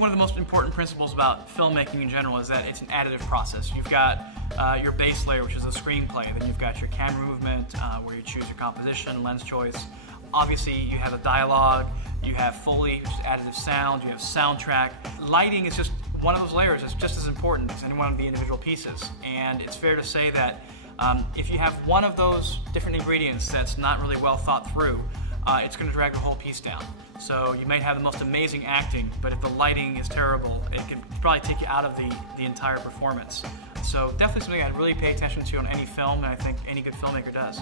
think one of the most important principles about filmmaking in general is that it's an additive process. You've got your base layer, which is the screenplay. Then you've got your camera movement, where you choose your composition, lens choice. Obviously, you have a dialogue, you have Foley, which is additive sound, you have soundtrack. Lighting is just one of those layers. It's just as important as any one of the individual pieces. And it's fair to say that if you have one of those different ingredients that's not really well thought through, it's going to drag the whole piece down. So you may have the most amazing acting, but if the lighting is terrible, it can probably take you out of the entire performance. So definitely something I'd really pay attention to on any film, and I think any good filmmaker does.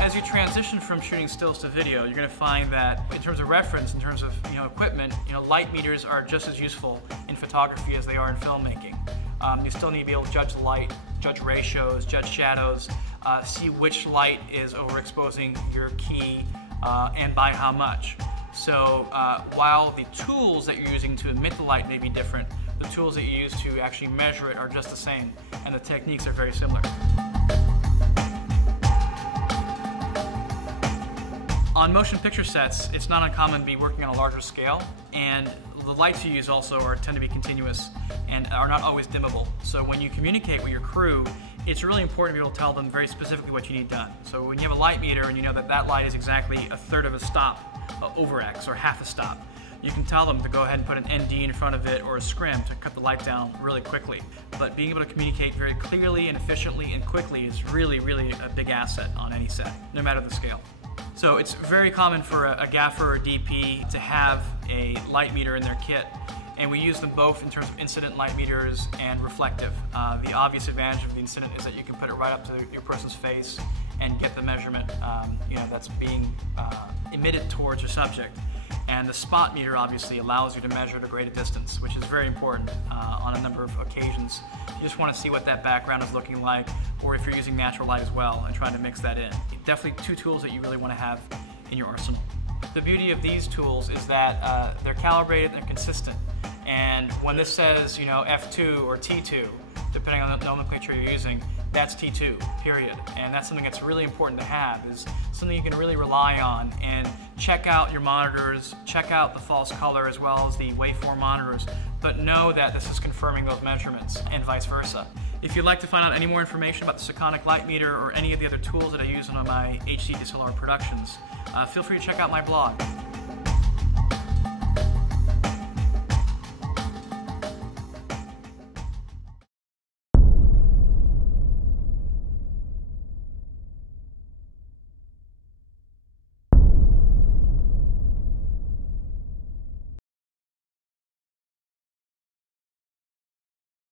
As you transition from shooting stills to video, you're going to find that in terms of reference, in terms of equipment, light meters are just as useful in photography as they are in filmmaking. You still need to be able to judge the light, judge ratios, judge shadows, see which light is overexposing your key and by how much. So while the tools that you're using to emit the light may be different, the tools that you use to actually measure it are just the same, and the techniques are very similar. On motion picture sets, it's not uncommon to be working on a larger scale, and the lights you use also tend to be continuous and are not always dimmable. So when you communicate with your crew, it's really important to be able to tell them very specifically what you need done. So when you have a light meter and you know that that light is exactly a third of a stop over X or half a stop, you can tell them to go ahead and put an ND in front of it or a scrim to cut the light down really quickly. But being able to communicate very clearly and efficiently and quickly is really, really a big asset on any set, no matter the scale. So it's very common for a gaffer or DP to have a light meter in their kit, and we use them both in terms of incident light meters and reflective. The obvious advantage of the incident is that you can put it right up to your person's face and get the measurement that's being emitted towards your subject. And the spot meter obviously allows you to measure at a greater distance, which is very important on a number of occasions. You just want to see what that background is looking like, or if you're using natural light as well and trying to mix that in. Definitely two tools that you really want to have in your arsenal. The beauty of these tools is that they're calibrated and they're consistent. And when this says F2 or T2, depending on the nomenclature you're using, that's T2, period. And that's something that's really important to have, is something you can really rely on, and check out your monitors, check out the false color as well as the waveform monitors, but know that this is confirming those measurements and vice versa. If you'd like to find out any more information about the Sekonic light meter or any of the other tools that I use on my HD DSLR productions, feel free to check out my blog.